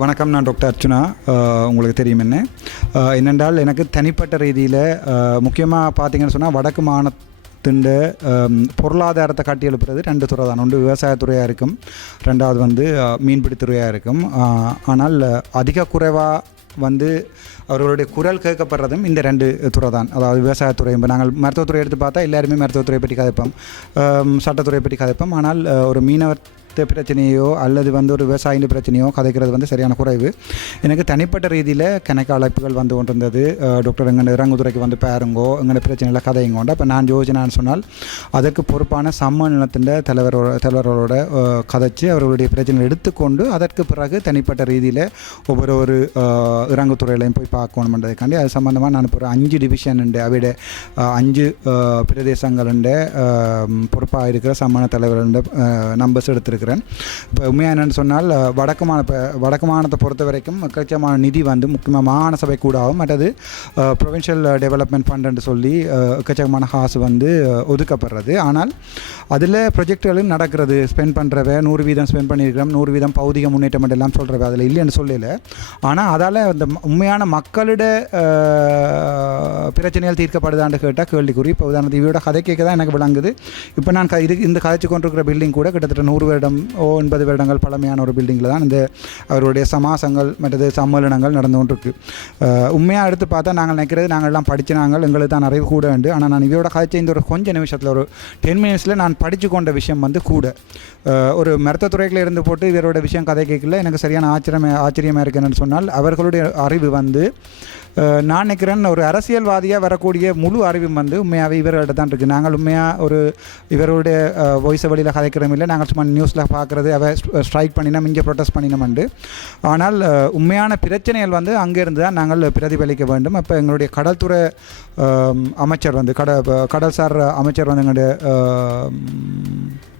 வணக்கம் நான் டாக்டர் அர்ச்சுனா உங்களுக்கு தெரியும் என்ன? என்னென்றால் எனக்கு தனிப்பட்ட ரீதியில் முக்கியமாக பார்த்தீங்கன்னு சொன்னால் வடக்கு மாநிலத்தின் பொருளாதாரத்தை காட்டி எழுப்புறது ரெண்டு துறை தான். ஒன்று விவசாயத்துறையாக இருக்கும் ரெண்டாவது வந்து மீன்பிடித்துறையாக இருக்கும். ஆனால் அதிக குறைவாக வந்து அவர்களுடைய குரல் கேட்கப்படுறதும் இந்த ரெண்டு துறை தான் அதாவது விவசாயத்துறை இப்போ நாங்கள் மருத்துவத்துறை எடுத்து பார்த்தா எல்லாருமே மருத்துவத்துறை பற்றி கதைப்போம். சட்டத்துறை பற்றி கதைப்போம். ஆனால் ஒரு மீனவர் பிரச்சனையோ அல்லது வந்து ஒரு விவசாயின பிரச்சனையோ கதைக்கிறது வந்து சரியான குறைவு. எனக்கு தனிப்பட்ட ரீதியில் கணக்கு அழைப்புகள் வந்து கொண்டிருந்தது. டாக்டர் எங்கள் இறங்குதுறைக்கு வந்து பாருங்கோ எங்கள் பிரச்சனைகளை கதையுங்கோண்டு அப்போ நான் யோஜனான்னு சொன்னால் அதற்கு பொறுப்பான சம்ம தலைவரோட தலைவர்களோட கதைச்சு அவர்களுடைய பிரச்சனைகள் எடுத்துக்கொண்டு அதற்கு பிறகு தனிப்பட்ட ரீதியில் ஒவ்வொரு ஒரு இறங்குத்துறையிலையும் போய் பார்க்கணுன்றதுக்காண்டி அது சம்மந்தமாக நான் இப்போ ஒரு அஞ்சு டிவிஷன் உண்டு. அவையோட அஹ், அஞ்சு அஹ், பிரதேசங்களுண்ட பொறுப்பாக இருக்கிற சம்மண தலைவருண்ட நம்பர்ஸ் எடுத்திருக்கிறேன். இப்போ உண்மையாக என்னென்னு சொன்னால் அஹ், வடக்கு மாநில இப்போ வடக்கு மாநிலத்தை பொறுத்த வரைக்கும் எக்கச்சக்கமான நிதி வந்து முக்கியமாக மாகாண சபை கூடாகும் மற்றது ப்ரொவின்ஷியல் டெவலப்மெண்ட் ஃபண்டுன்னு சொல்லி அஹ், எக்கச்சக்கமான காசு வந்து ஒதுக்கப்படுறது. ஆனால் அதில் ப்ரொஜெக்டுகளும் நடக்கிறது. ஸ்பெண்ட் பண்ணுறவ நூறு வீதம் ஸ்பெண்ட் பண்ணியிருக்கிறோம் நூறு வீதம் பௌதிக முன்னேற்றம் எல்லாம் சொல்கிறவ அதில் இல்லைன்னு சொல்லல. ஆனால் அதால் அந்த உண்மையான மக்களிட பிரச்சனைகள் தீர்க்கப்படுதான்னு கேட்டால் கேள்விக்குறி. இப்போ உதாரணத்துக்கு இவரோட கதை கேட்க தான் எனக்கு விளங்குது. இப்போ நான் க- இது இந்த கதைச்சு கொண்டிருக்கிற பில்டிங் கூட கிட்டத்தட்ட நூறு வருடம் ஓ எண்பது வருடங்கள் பழமையான ஒரு பில்டிங்கில் தான் இந்த அவருடைய சமாசங்கள் மற்றது சம்மேளனங்கள் நடந்து கொண்டிருக்கு. உண்மையாக எடுத்து பார்த்தா நாங்கள் நினைக்கிறது நாங்கள் எல்லாம் படிச்சு நாங்கள் எங்களுக்கு தான் நிறைய கூட உண்டு. ஆனால் நான் இவரோட கதைச்ச இந்த ஒரு கொஞ்சம் நிமிஷத்தில் ஒரு டென் மினிட்ஸில் நான் படித்து கொண்ட விஷயம் வந்து கூட. ஒரு ஒரு மருத்துவத்துறையில் இருந்து போட்டு இவரோட விஷயம் கதை கேட்கல எனக்கு சரியான ஆச்சரியமே ஆச்சரியமாக இருக்குன்னு சொன்னால் அவர்களுடைய அறிவு வந்து நான் நினைக்கிறேன் ஒரு அரசியல்வாதியாக வரக்கூடிய முழு அறிவும் வந்து உண்மையாகவே இவர்கள்ட்ட தான் இருக்குது நாங்கள் உண்மையாக ஒரு இவருடைய வயசு வழியில் கதைக்கிறோம் இல்லை நாங்கள் சும்மா நியூஸில் பார்க்குறது அவ ஸ்ட்ரைக் பண்ணினோம் இங்கே ப்ரொட்டஸ்ட் பண்ணினோம்ண்டு ஆனால் உண்மையான பிரச்சனைகள் வந்து அங்கேருந்து தான் நாங்கள் பிரதிபலிக்க வேண்டும். அப்போ எங்களுடைய கடல்துறை அமைச்சர் வந்து கட கடல்சார் அமைச்சர் வந்து எங்களுடைய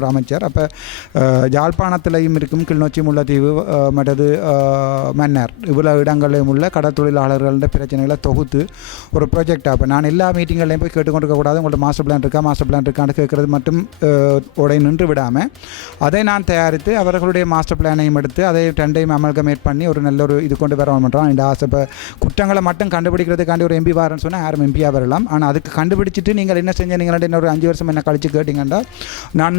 ஒரு அமைச்சர். அப்போ யாழ்ப்பாணத்திலையும் இருக்கும் கிளிநொச்சி முல்லைத்தீவு மற்றது மன்னர். இவ்வளோ இடங்களிலும் உள்ள கடற்தொழிலாளர்களோட பிரச்சனைகளை தொகுத்து ஒரு ப்ராஜெக்ட் அப்போ நான் எல்லா மீட்டிங்கள்லையும் போய் கேட்டுக்கொண்டிருக்க கூடாது. உங்கள்ட்ட மாஸ்டர் பிளான் இருக்கா மாஸ்டர் பிளான் இருக்கான்னு கேட்குறது மட்டும் உடைய நின்று விடாமல் அதை நான் தயாரித்து அவர்களுடைய மாஸ்டர் பிளானையும் எடுத்து அதை ரெண்டையும் அமல்கமேட் பண்ணி ஒரு நல்ல ஒரு இது கொண்டு வர பண்ணுறோம் இந்த ஆசை இப்போ குற்றங்களை மட்டும் கண்டுபிடிக்கிறதுக்காண்டி ஒரு எம்பி வரேன்னு சொன்னால் யாரும் எம்பியாக வரலாம். ஆனால் அதுக்கு கண்டுபிடிச்சிட்டு நீங்கள் என்ன செஞ்ச என்ன ஒரு அஞ்சு வருஷம் என்ன கழிச்சு கேட்டிங்கன்னா நான்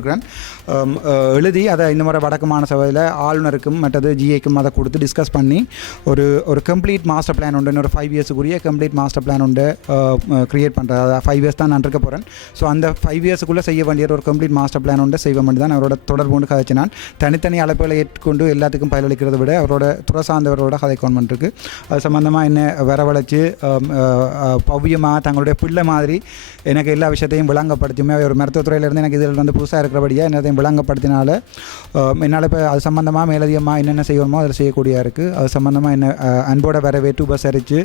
கொடுக்குறேன் எழுதி அதை இந்த முறை வடக்கு மாநில சபையில் ஆளுநருக்கும் மற்றது ஜிஏக்கும் அதை கொடுத்து டிஸ்கஸ் பண்ணி ஒரு ஒரு கம்ப்ளீட் மாஸ்டர் பிளான் உண்டு. இன்னொரு ஃபைவ் இயர்ஸுக்குரிய கம்ப்ளீட் மாஸ்டர் பிளான் உண்டு க்ரியேட் பண்ணுறது அதை ஃபைவ் இயர்ஸ் தான் நான் இருக்க போகிறேன் ஸோ அந்த ஃபைவ் இயர்ஸுக்குள்ளே செய்ய வேண்டிய ஒரு கம்ப்ளீட் மாஸ்டர் பிளான் உண்டு. செய்ய வேண்டி தான் அவரோட தொடர்பு கொண்டு கதைச்சு நான் தனித்தனி அழைப்புகளை ஏற்றுக்கொண்டு எல்லாத்துக்கும் பயனளிக்கிறத விட அவரோட துறை சார்ந்தவரோட கதை கவர்மெண்ட் இருக்குது அது சம்மந்தமாக என்ன வரவழைச்சு பவ்யமாக தங்களுடைய பிள்ளை மாதிரி எனக்கு எல்லா விஷயத்தையும் விளங்கப்படுத்தியுமே. ஒரு மருத்துவத்துறையிலேருந்து எனக்கு இதில் வந்து புதுசாக இருக்கிறபடியாக என்னதையும் விளங்கப்படுத்தினால என்னால் இப்போ அது சம்மந்தமாக மேலதிகமாக என்னென்ன செய்யணுமோ அதில் செய்யக்கூடியா இருக்குது அது சம்மந்தமாக என்ன அன்போட வரவேற்று உபசரித்து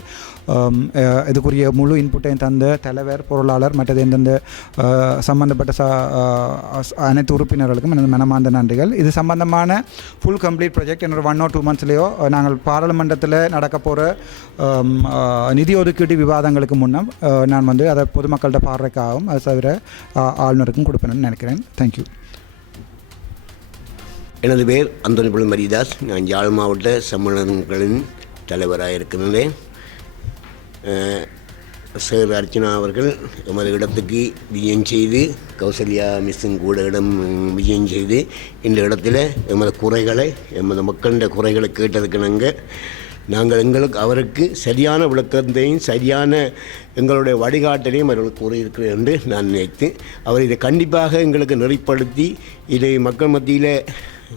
இதுக்குரிய முழு இன்புட்டையும் தந்த தலைவர் பொருளாளர் மற்றது எந்தெந்த சம்மந்தப்பட்ட ச அனைத்து உறுப்பினர்களுக்கும் எனது மனமார்ந்த நன்றிகள். இது சம்பந்தமான ஃபுல் கம்ப்ளீட் ப்ராஜெக்ட் என்னோட ஒன் ஆர் டூ மந்த்ஸ்லேயோ நாங்கள் பாராளுமன்றத்தில் நடக்க போகிற நிதி ஒதுக்கீட்டு விவாதங்களுக்கு முன்னம் நான் வந்து அதை பொதுமக்கள்கிட்ட பார்வைக்காகவும் அது தவிர ஆளுநருக்கும் கொடுப்பேன்னு நினைக்கிறேன். தேங்க்யூ எனது பேர் அந்தோனிபுலம் மரிதாஸ் நான் யாழ் மாவட்ட சம்மேளனங்களின் தலைவராக இருக்கின்றேன். அஹ், சார் அர்ச்சனா அவர்கள் எமது இடத்துக்கு விஜயம் செய்து கௌசல்யா மிஸ்ஸும் கூட இடம் விஜயம் செய்து இந்த இடத்துல எமது குறைகளை எமது மக்களின் குறைகளை கேட்டதுக்கு நாங்கள் நாங்கள் எங்களுக்கு அவருக்கு சரியான விளக்கத்தையும் சரியான எங்களுடைய வழிகாட்டலையும் அவர்களுக்கு கூறியிருக்கிறேன் என்று நான் நினைத்து அவர் இதை கண்டிப்பாக எங்களுக்கு நெறிப்படுத்தி இதை மக்கள் மத்தியில்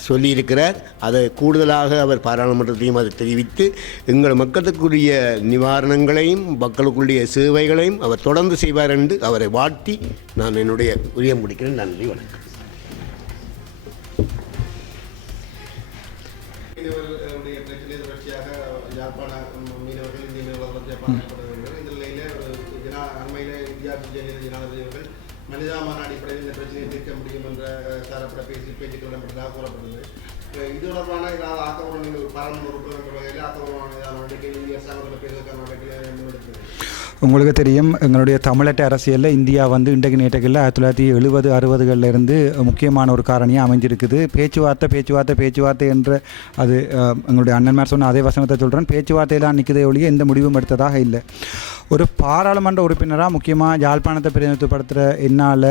சொல்லியிருக்கிறார். அதை கூடுதலாக அவர் பாராளுமன்றத்தையும் அதை தெரிவித்து எங்கள் மக்களுக்குரிய நிவாரணங்களையும் மக்களுக்குரிய சேவைகளையும் அவர் தொடர்ந்து செய்வார் என்று அவரை வாழ்த்தி நான் என்னுடைய உரிய முடிக்கிறேன். நன்றி வணக்கம். மனிதாமான அடிப்படையில் இந்த பிரச்சனை தரப்பட பேசி பேச்சுக்கள் இடம்பெற்றதாக கூறப்படுது இது தொடர்பான ஏதாவது ஆக்கபூர்வ நீங்கள் ஒரு பாராளுமன்ற உறுப்பினர் என்ற வகையில் ஆக்கபூர்வமான ஏதாவது நடவடிக்கை இந்திய அரசாங்கத்தில் பேசுவதற்கான நடவடிக்கை முன்னெடுக்கிறது உங்களுக்கு தெரியும் எங்களுடைய தமிழட்ட அரசியலில் இந்தியா வந்து இன்றைக்கு நேற்றுகளில் ஆயிரத்தி தொள்ளாயிரத்தி எழுபது அறுபதுகளில் இருந்து முக்கியமான ஒரு காரணியாக அமைஞ்சிருக்குது. பேச்சுவார்த்தை பேச்சுவார்த்தை பேச்சுவார்த்தை என்ற அது எங்களுடைய அண்ணன்மார் சொன்ன அதே வசனத்தை சொல்கிறேன் பேச்சுவார்த்தையெல்லாம் நிற்குதே ஒழிய எந்த முடிவும் எடுத்ததாக இல்லை. ஒரு பாராளுமன்ற உறுப்பினராக முக்கியமாக யாழ்ப்பாணத்தை பிரதிநிதித்துவப்படுத்துகிற என்னால்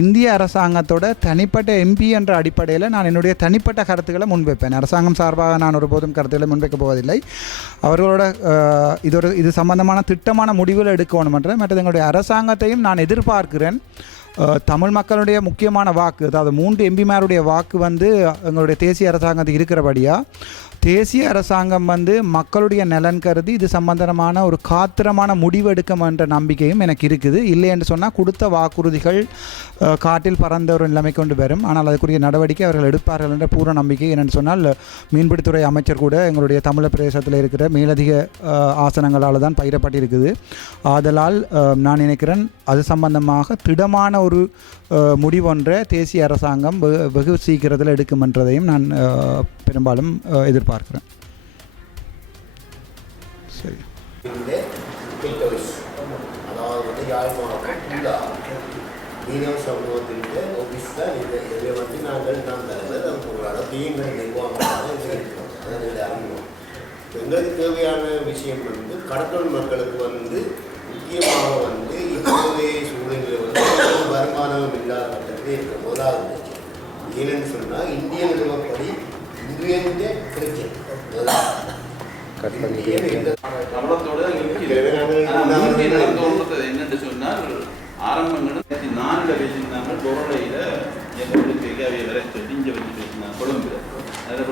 இந்திய அரசாங்கத்தோட தனிப்பட்ட எம்பி என்ற அடிப்படையில் நான் என்னுடைய தனிப்பட்ட கருத்துக்களை முன்வைப்பேன். அரசாங்கம் சார்பாக நான் ஒருபோதும் கருத்துக்களை முன்வைக்கப் போவதில்லை. அவர்களோட இது ஒரு இது சம்பந்தமான திட்டமான முடிவுகள் எடுக்கணும் என்ற மற்றது எங்களுடைய அரசாங்கத்தையும் நான் எதிர்பார்க்கிறேன். தமிழ் மக்களுடைய முக்கியமான வாக்கு அதாவது மூன்று எம்பிமாருடைய வாக்கு வந்து எங்களுடைய தேசிய அரசாங்கத்துக்கு இருக்கிறபடியாக தேசிய அரசாங்கம் வந்து மக்களுடைய நலன் கருதி இது சம்பந்தமான ஒரு காத்திரமான முடிவெடுக்கும் என்ற நம்பிக்கையும் எனக்கு இருக்குது. இல்லை என்று சொன்னால் கொடுத்த வாக்குறுதிகள் காட்டில் பறந்த ஒரு நிலைமை கொண்டு வரும். ஆனால் அதுக்குரிய நடவடிக்கை அவர்கள் எடுப்பார்கள் என்ற பூர்ண நம்பிக்கை என்னென்னு சொன்னால் மீன்பிடித்துறை அமைச்சர் கூட எங்களுடைய தமிழ் பிரதேசத்தில் இருக்கிற மேலதிக ஆசனங்களால் தான் பயிரப்பட்டிருக்குது. ஆதலால் நான் நினைக்கிறேன் அது சம்பந்தமாக திடமான ஒரு முடிவொன்றை தேசிய அரசாங்கம் வெகு- வெகு சீக்கிரத்தில் எடுக்கும் என்றதையும் நான் பெரும்பாலும் எதிர்பார்க்கிறேன். பார்க்குறேன். சரி. இந்த வந்து நாங்கள் தலைவர் தீங்கள் இருக்கிறோம் அறிமுகம் எங்களுக்கு தேவையான விஷயம் வந்து கடத்தல் மக்களுக்கு வந்து முக்கியமாக வந்து இப்போதைய சூழ்நிலை வந்து வருமானம் இல்லாத கட்டத்தில் இருக்க முதலாவது ஏனென்னு சொன்னால் இந்திய நிறுவப்படி இந்திய எந்த சம்பளத்தோட தோன்றது என்னன்னு சொன்னால் ஆரம்பங்கள் நாலுல பேசியிருந்தாங்க கொரோனையில எங்களுக்கு அவைய வர இங்கே வச்சு பேசினாங்க கொழும்புல அதில்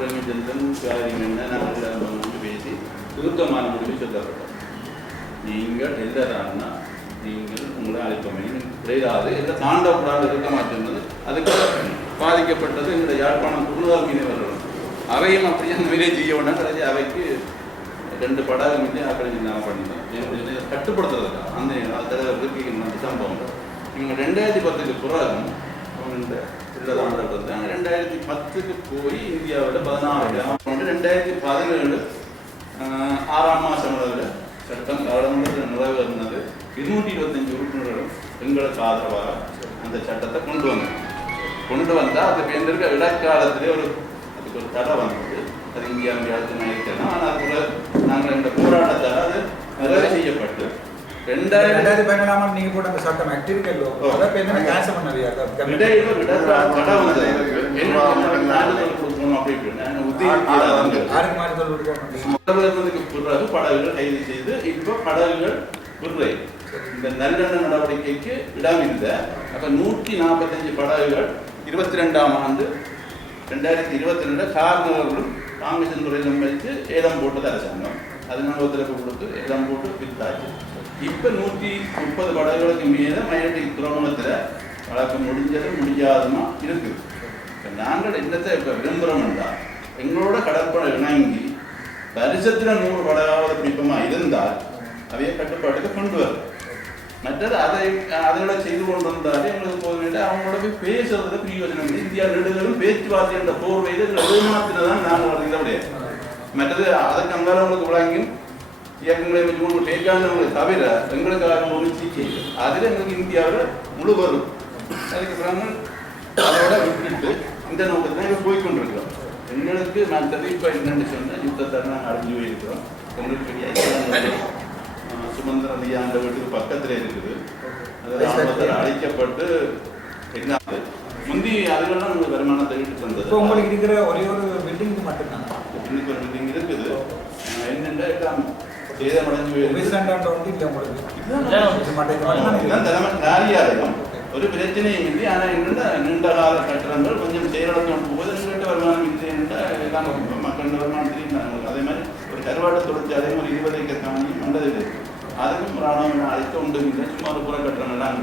காரியம் என்ன நாங்கள் பேசி சுருக்கமான முடிவு சொல்லப்பட்டோம். நீங்கள் எல்லாரானா நீங்கள் உங்களை அழைப்பமே. கிடையாது எல்லாம் தாண்டக்கூடாது இருக்க மாட்டேன்றது அதுக்கு பாதிக்கப்பட்டது எங்களுடைய யாழ்ப்பாணம் குருவார் மீனவர்கள் அவையும் அப்படியே அந்த வேலையை செய்ய வேண்டாம் கடைசி அவைக்கு ரெண்டு படகு மீது ஆக்கிரமிச்சு நான் பண்ணிட்டேன். கட்டுப்படுத்துறதுக்கா? அந்த தலைவர்களுக்கு சம்பவம் இவங்க ரெண்டாயிரத்தி பத்துக்கு புறாகும் அவங்க இருந்தாங்க ரெண்டாயிரத்தி பத்துக்கு போய் இந்தியாவில் பதினாறு வந்து ரெண்டாயிரத்தி பதினேழு ஆஹ், ஆறாம் மாதம் அளவில் சட்டம் பாராளுமன்றத்தில் நிறைவேறினது இருநூற்றி இருபத்தஞ்சு உறுப்பினர்களும் எங்களுக்கு ஆதரவாக அந்த சட்டத்தை கொண்டு வந்தோம். கொண்டு வந்தால் அது பேருந்திருக்க இடைக்காலத்திலே ஒரு அதுக்கு ஒரு தடை இந்தியாவுடைய அடுத்த இருக்கலாம் ஆனால் அதுக்குள்ள நாங்கள் இந்த போராட்டத்தால் அது நிறைவு செய்யப்பட்டு ரெண்டாயிரம் ரெண்டாயிரத்தி பதினேழாம் ஆண்டு நீங்க போட்ட அந்த சட்டம் ஆக்டிவ் இருக்கோ ஓ. அதை என்ன கேன்சல் பண்ணலையா பிறகு படகுகள் கைது செய்து இப்போ படகுகள் விடுறை இந்த நல்லெண்ண நடவடிக்கைக்கு இடம் இல்லை. அப்போ நூற்றி நாற்பத்தஞ்சு படகுகள் இருபத்தி ரெண்டாம் ஆண்டு ரெண்டாயிரத்தி இருபத்தி ரெண்டு கார்னர்களும் காங்கிரஸ் துறையில் வைத்து ஏலம் போட்டது அரசாங்கம். அதனால ஒத்துழைப்பு கொடுத்து ஏலம் போட்டு வித்தாச்சு. இப்போ நூற்றி முப்பது படகுகளுக்கு மேலே மயிலட்டி துறைமுகத்தில் வழக்கு முடிஞ்சது முடியாதுமா? இருக்குது இப்போ நாங்கள் என்னத்தை இப்போ விரும்புகிறோம்னா எங்களோட கடற்படை இணங்கி வருஷத்தில் நூறு படகாவது பிடிப்பமா இருந்தால் அவைய கட்டுப்பாட்டுக்கு கொண்டு வரும் மற்றது அதை அதனோட செய்து கொண்டு வந்தாலே எங்களுக்கு போக வேண்டிய அவங்களோட போய் பேசுறதுல பிரயோஜனம் இல்லை. இந்தியா ரெண்டுகளும் பேச்சுவார்த்தை என்ற போர்வையில் வருமானத்தில் தான் நாங்கள் வருகிறத முடியாது மற்றது அதற்கு அங்கால உங்களுக்கு வழங்கியும் இயக்கங்களை வச்சு உங்களுக்கு பேச்சாளர்களை தவிர எங்களுக்காக ஒரு சிக்கை அதில் எங்களுக்கு இந்தியாவில் முழு வரும் அதுக்கப்புறம் அதோட விட்டுட்டு இந்த நோக்கத்தில் நாங்கள் போய் கொண்டிருக்கிறோம் எங்களுக்கு நான் இப்போ என்னென்னு சொன்னால் யுத்தத்தை நாங்கள் அடைஞ்சு போயிருக்கிறோம் எங்களுக்கு பெரிய ஐக்கியம் சுமந்திர அந்த வீட்டுக்கு பக்கத்தில் இருக்குது. அது அழைக்கப்பட்டு என்ன முந்தி அதுக்கெல்லாம் உங்களுக்கு வருமானத்தை ஈட்டு தந்தது இப்போ உங்களுக்கு இருக்கிற ஒரே ஒரு பில்டிங் மட்டும்தான்? இன்னைக்கு ஒரு பில்டிங் இருக்குது. என்னென்ன இருக்குது. காரியாலயம். ஒரு பிரச்சனையும் இல்லை. ஆனால் என்னென்ன நீண்ட கால கட்டடங்கள் கொஞ்சம் செயலிழந்து போது எங்கள்கிட்ட வருமானம் இல்லை என்றால் எல்லாம் மக்கள் வருமானம் தெரியும். அதே மாதிரி ஒரு கருவாட்டு தொழிற்சாலை ஒரு இருபது ஏக்கர் காணி மண்டதில் இருக்கு அதுக்கும் ராணுவம் அழைத்து உண்டு சும்மா ஒரு புற கட்டணம் எல்லாம்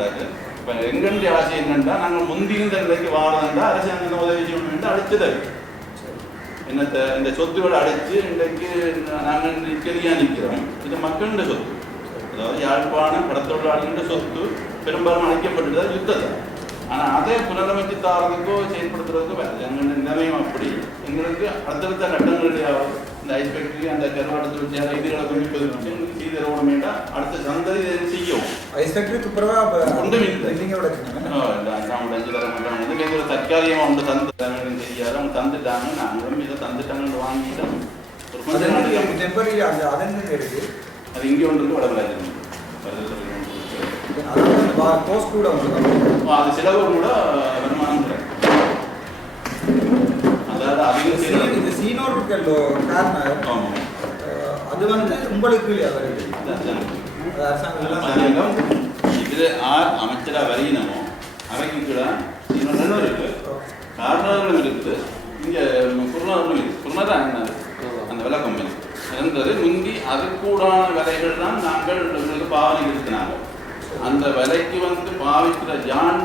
இப்போ எங்களுடைய ஆசை என்னென்னா நாங்கள் முந்தியிருந்த நிலைக்கு வாழணுண்டா அரசாங்கம் உதவி செய்யணும் என்று அழைச்சது என்னத்தை இந்த சொத்துகளை அடைச்சு இன்றைக்கு நாங்கள் நிற்கதியாக நிற்கிறோம் இது மக்களுடைய சொத்து. அதாவது யாழ்ப்பாணம் கடத்தொழிலாளிகள சொத்து பெரும்பாலும் அழைக்கப்பட்டது யுத்தத்தை ஆனால் அதை புனரமைச்சு தாரதுக்கோ செயல்படுத்துறதுக்கோ வேறு எங்கள் நிலையம் அப்படி. எங்களுக்கு அடுத்தடுத்த கட்டங்களிலேயாவது இந்த ஐஸ் ஃபேக்டரி அந்த கருவாடத்தில் தொழிற்சாலை இதுகளை குறிப்பது அஞ்சு தர மாட்டாங்க இதுக்கு எங்களுக்கு தற்காலிகமாக ஒன்று தந்துட்டாங்கன்னு தெரியாது. அவங்க தந்துட்டாங்க. நாங்களும் இதை தந்துட்டாங்கன்னு வாங்கிட்டோம். ஒரு கொஞ்ச நாளைக்கு டெம்பரரி அந்த அதெங்க இருக்கு அது இங்கே ஒன்று இருக்கு அதாவது கோர்ஸ் கூட அது செலவு கூட வருமானம். அதாவது அதிகம் சீனோர் இருக்கல்லோ கார்னர். ஆமாம் அது வந்து உங்களுக்கு வருது. அரசாங்கம் இதில் ஆர் அமைச்சராக வரையினமோ அவைக்கு இன்னும் ரெண்டு இருக்கு. காரணங்களும் இருக்குது இங்கே குருநாதரும் இருக்குது குருநாதான் என்ன அந்த விலை கம்பெனி. இருந்தது. முந்தி அதுக்கூடான விலைகள் தான் நாங்கள் எங்களுக்கு பாவனை இருக்கிறாங்க அந்த விலைக்கு வந்து பாவிக்கிற ஜான்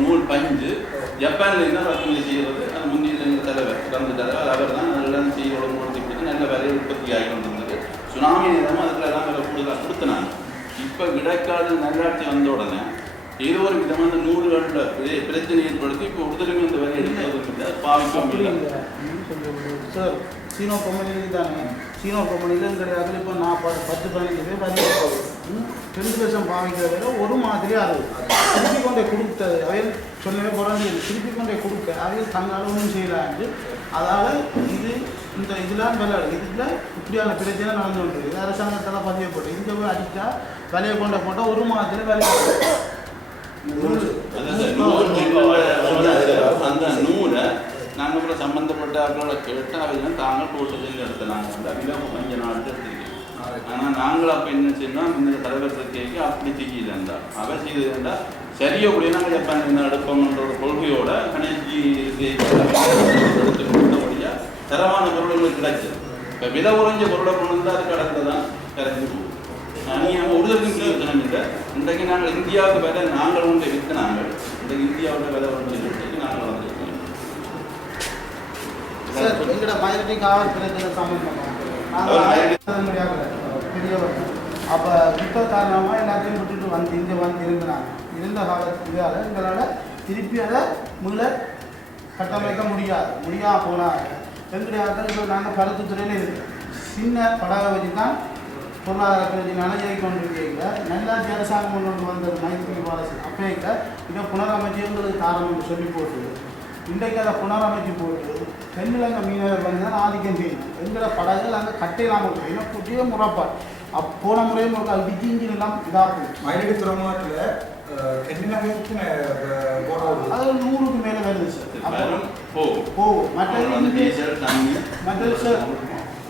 நூல் பஞ்சு ஜப்பான்ல என்ன இறக்குமதி செய்கிறது அது முந்தி தலைவர் இறந்த தலைவர் அவர் தான் எல்லாம் செய்ய கொடுத்து நல்ல விலை உற்பத்தி ஆகி கொண்டிருந்தது சுனாமி நேரமும் அதுக்குள்ள எல்லாம் விலை கூடுதலாக கொடுத்தனாங்க. இப்போ விடைக்காடு நல்லாட்சி வந்த உடனே ஏதோ ஒரு விதமான நூறுகளில் பெரிய பிரச்சனை ஏற்படுத்தி இப்போ உடலுமே அந்த வரி எடுக்கிறது இல்லை பாவிக்கவும் இல்லை சார் சீனோ கம்பெனிக்கு தானே? சீனோ கம்பெனியில் கிடையாது. இப்போ நான் பத்து பதினஞ்சு பேர் பதினஞ்சு ரெண்டு லட்சம் பாவிக்கிறத விட ஒரு மாதிரியாக இருக்கும் திருப்பி கொண்டே கொடுத்த அவையில் சொன்னவே குறைஞ்சது திருப்பி கொண்டே கொடுக்க அவையில் தங்க அளவும் செய்யலான்ட்டு அதாவது இது இந்த இதெல்லாம் விலை இதில் இப்படியான பிரச்சனை நடந்து கொண்டிருக்கு அரசாங்கத்தில் பதியப்பட்டு இங்கே போய் அடித்தா விலையை கொண்ட போட்டால் ஒரு மாதத்தில் விலை அந்த நூலை நாங்கள் கூட சம்பந்தப்பட்ட ஆட்களை கேட்டால் அவங்க தாங்கள் போட்டு செஞ்சு அந்த அவிலம் கொஞ்ச நாள் எடுத்துருக்கேன் ஆனால் நாங்கள் அப்போ என்ன செய்யணும் இந்த தலைவர் கேட்க அப்படி செய்யலண்டா அவர் செய்ததுண்டா சரியோ கூட நாங்கள் ஜப்பான் எடுப்போம்ன்ற ஒரு கொள்கையோட கணேஷ்ஜி எடுத்து தரமான பொருள்கள் கிடைச்சது. இப்போ விலை குறைஞ்ச பொருளை கொண்டு வந்து அது கடந்து தான் கரைஞ்சு போகும். நீங்கள் ஒருதலுக்கும் பிரயோஜனம் இல்லை. இன்றைக்கு நாங்கள் இந்தியாவுக்கு விலை நாங்கள் உண்டு விற்கினாங்க இன்றைக்கு இந்தியாவோட விலை வந்து இன்றைக்கு நாங்கள் வந்திருக்கோம். சார் எங்களோட மைனாரிட்டி காவல் பிரச்சனை சம்பந்தமாக பெரியவர் அப்போ யுத்த காரணமாக எல்லாத்தையும் விட்டுட்டு வந்து இங்கே வந்து இருந்தாங்க இருந்த காலத்து இதால் எங்களால் திருப்பி அதை மீள கட்டமைக்க முடியாது. முடியாம போனாங்க. எங்களுடைய ஆட்கள் இப்போ நாங்கள் பருத்துத்துறையில் இருக்கிறோம் சின்ன படகை வச்சு தான் பொருளாதார பிரச்சனை அணையை கொண்டிருக்கீங்க நல்லாட்சி அரசாங்கம் கொண்டு வந்து வந்தது மைத்திரி பாரசு அப்பேக்க இதை புனரமைச்சுங்கிறது காரணம் சொல்லி போட்டு இன்றைக்கு அதை புனரமைச்சு போட்டு தென்னிலங்க மீனவர் வந்து தான் ஆதிக்கம் செய்யணும் எங்களை படகுகள் அங்கே கட்டையிலாமல் இருக்கும் ஏன்னா புதிய முறைப்பாடு. அப்போ போன முறையும் ஒரு இடிச்சு இன்ஜின் எல்லாம் இதாகும் மயிலடி துறைமுகத்தில் அது ஒரு நூறுக்கு மேலே வருது சார் போகும் போகும் மற்றது மற்றது சார்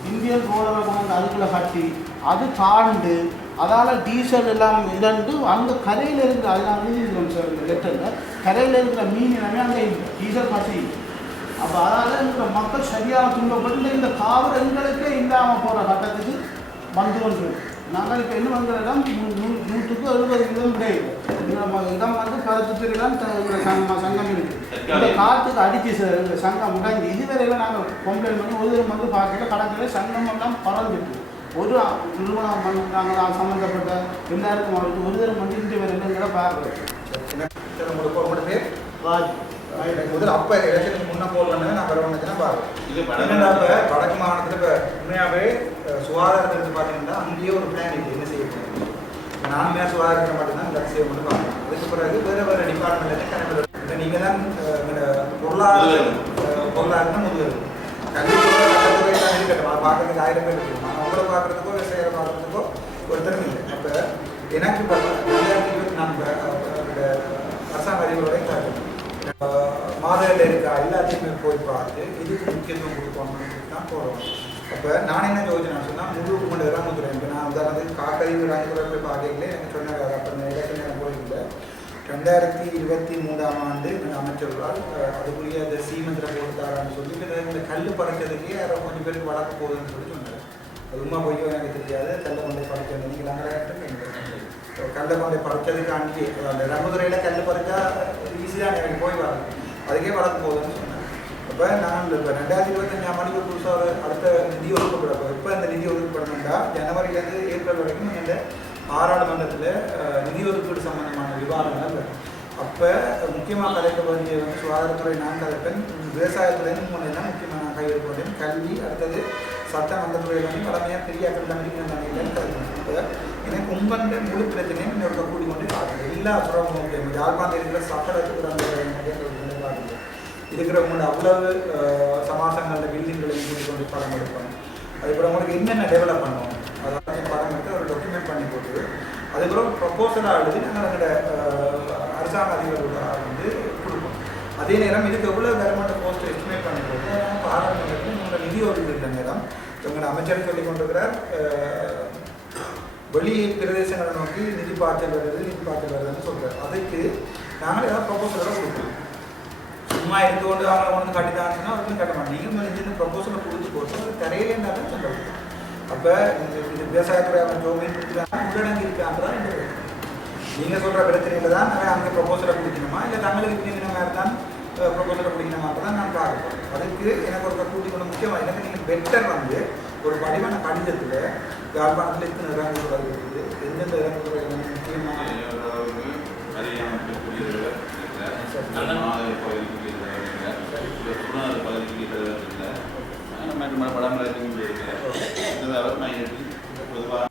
இந்தியன் ரோடரை கொண்டு அதுக்குள்ளே கட்டி அது தாண்டு அதால் டீசல் எல்லாம் இழந்து அங்கே கரையில் இருக்கிற அதெல்லாம் எழுதிக்கிறோம் சார் இந்த லெட்டரில் கரையில் இருக்கிற மீன் எல்லாமே அங்கே இல்லை டீசல் காசு அப்போ அதால் இருக்கிற மக்கள் சரியான துன்பப்பட்டு இந்த காவல் எங்களுக்கே இல்லாமல் போகிற கட்டத்துக்கு வந்து கொண்டு நாங்கள் இப்போ என்ன பண்ணுறோம் நூற்றுக்கு எழுபது கிடையாது நம்ம இடம் வந்து கருத்துத்துறையிலாம் சங்கம் சங்கம் இருக்குது இந்த காற்றுக்கு அடிச்சு சங்கம் முடங்கி இதுவரையில் நாங்கள் கம்ப்ளைண்ட் பண்ணி ஒரு தரம் வந்து பார்க்கல கடற்கரை சங்கம் எல்லாம் பறந்துட்டு ஒரு நிறுவனம் நாங்கள் சம்மந்தப்பட்ட எல்லாருக்கும் அவருக்கு ஒரு தரம் வந்து இன்று வரையிலங்கிற பார்க்குறோம் பேர். ராஜ். முதல்ல அப்போ எலெக்ஷனுக்கு முன்னே பண்ணது நான் வரவனுச்சுன்னா பாருங்க. இப்போ வடக்கு மாநிலத்தில் இப்போ உண்மையாகவே சுகாதாரத்தை எடுத்து பார்த்தீங்கன்னா அங்கேயே ஒரு பிளான் இருக்குது என்ன செய்ய போகிறோம் நானுமே சுகாதாரத்தை மட்டும்தான் இந்த செய்ய மட்டும் பார்க்கணும் அதுக்கு பிறகு வேறு வேறு டிபார்ட்மெண்ட்லேருந்து கணக்கு இப்போ நீங்கள் தான் பொருளாதார பொருளாதாரம் இருக்கட்டும் அதை பார்க்கறதுக்கு ஆயிரம் பேர் இருக்கு. ஆனால் உங்களை பார்க்குறதுக்கோ விவசாயிகளை பார்க்குறதுக்கோ ஒருத்தரும் இல்லை. அப்போ எனக்கு இப்போ ரெண்டாயிரத்தி இருபத்தி நான்கு அரசாங்க அதிபரோடையும் காட்டணும் இருக்கா? எல்லாத்தையுமே போய் பார்த்து இதுக்கு முக்கியத்துவம் கொடுக்கணும்னு தான் போகிறோம் அப்போ நான் என்ன யோஜனை சொன்னால் முழு கொண்டு இறங்குத்துறேன் இப்போ நான் உதாரணத்துக்கு காக்கறிவு இறங்குத்துறை போய் பார்க்கல எனக்கு சொன்னார்? அப்போ இந்த இடத்துல எனக்கு போயிருக்கல ரெண்டாயிரத்தி இருபத்தி மூன்றாம் ஆண்டு எங்கள் அமைச்சர்களால் அதுக்குரிய அந்த சீமந்திரம் கொடுத்தாரான்னு சொல்லி இந்த கல் படைச்சதுக்கே யாரோ கொஞ்சம் பேருக்கு வளர்க்க போகுதுன்னு சொல்லி சொன்னார். அது உண்மை பொய்யோ எனக்கு தெரியாது. கல்லை கொண்டு பறிக்கிறது நீங்கள் நாங்கள் கல்லை கொண்டு படைச்சதுக்காண்டி அந்த ரமதுரையில் கல் பறிச்சா ஈஸியாக எனக்கு போய் வரணும் அதுக்கே வளர்ந்து போகுதுன்னு சொன்னேன் அப்போ நான் இப்போ ரெண்டாயிரத்தி இருபத்தஞ்சாம் மணிக்கு புதுசாக அடுத்த நிதி ஒதுக்கப்படும். இப்போ இந்த நிதி ஒதுக்கப்படணுண்டா ஜனவரிலேருந்து ஏப்ரல் வரைக்கும் இந்த பாராளுமன்றத்தில் நிதி ஒதுக்கீடு சம்பந்தமான விவாதங்கள் வரும். அப்போ முக்கியமாக கலைக்க வேண்டிய வந்து சுகாதாரத்துறை நான் கலைப்பேன். விவசாயத்துறையும் முன்னே முக்கியமாக நான் கையெழுத்து போட்டேன். கல்வி அடுத்தது சட்டம் அந்த துறையில் வந்து பழமையாக பெரிய கல்வியில் நினைக்கிறேன் கலைப்பேன். இப்போ எனக்கு உங்கள்கிட்ட முழு பிரச்சனையும் இன்னொரு கூடி கொண்டு பார்க்குறேன் எல்லா புறமும் யாழ்ப்பாணத்தில் இருக்கிற சட்டத்துக்கு பார்க்குறேன் இருக்கிறவங்களோட அவ்வளவு சமாசங்களில் பில்டிங்களையும் கூட்டி கொண்டு படம் எடுப்பாங்க. அதுக்கப்புறம் உங்களுக்கு என்னென்ன டெவலப் பண்ணணும்? அதாவது படம் எடுத்து ஒரு டாக்குமெண்ட் பண்ணி போட்டு அதுக்கப்புறம் ப்ரப்போசலாக எழுதி நாங்கள் எங்களோட அரசாங்க அதிகாரிகளோட வந்து கொடுப்போம். அதே நேரம் இதுக்கு எவ்வளோ கவர்மெண்ட் போஸ்ட் எஸ்டிமேட் பண்ணி போட்டு பாராளுமன்றத்தில் உங்களோட நிதி ஒதுக்கீடு நேரம் எங்களோட அமைச்சர் சொல்லி கொண்டிருக்கிறார். வெளி பிரதேசங்களை நோக்கி நிதி பாய்ச்சல் வருது நிதி பாய்ச்சல் வருதுன்னு சொல்கிறார் அதுக்கு நாங்கள் ஏதாவது ப்ரப்போசலாக கொடுப்போம். சும்மா எடுத்துக்கொண்டு அவங்க கொண்டு கட்டிட்டாங்கன்னா அவர்களும் கட்ட மாட்டோம் நீங்கள் இந்த ப்ரொப்போசலை கொடுத்து போட்டு அது தரையிலே இருந்தாலும் வரும் அப்போ இந்த விவசாயத்துறை அவன் ஜோமீன் கொடுத்துட்டாங்க உள்ளடங்கி இருக்கான்றதான் இந்த. நீங்கள் சொல்கிற பிரச்சனையில் தான் அவன் அங்கே ப்ரொப்போசலை கொடுக்கணுமா? இல்லை தங்களுக்கு பிடிக்கிற மாதிரி தான் ப்ரொப்போசலை கொடுக்கணுமான்ற தான் நான் பார்க்க அதுக்கு எனக்கு ஒரு கூட்டி கொண்டு முக்கியமாக எனக்கு நீங்கள் பெட்டர் வந்து ஒரு படிவான கடிதத்தில் யாழ்ப்பாணத்தில் இத்தனை இறங்குதுறை இருக்குது எந்தெந்த இறங்குதுறை வந்து முக்கியமாக அறியாமல் புறநாறு பகுதிக்கு தலைவர் இல்லை மேடம் படம் இருக்க முடியாது அதாவது நான் பொதுவாக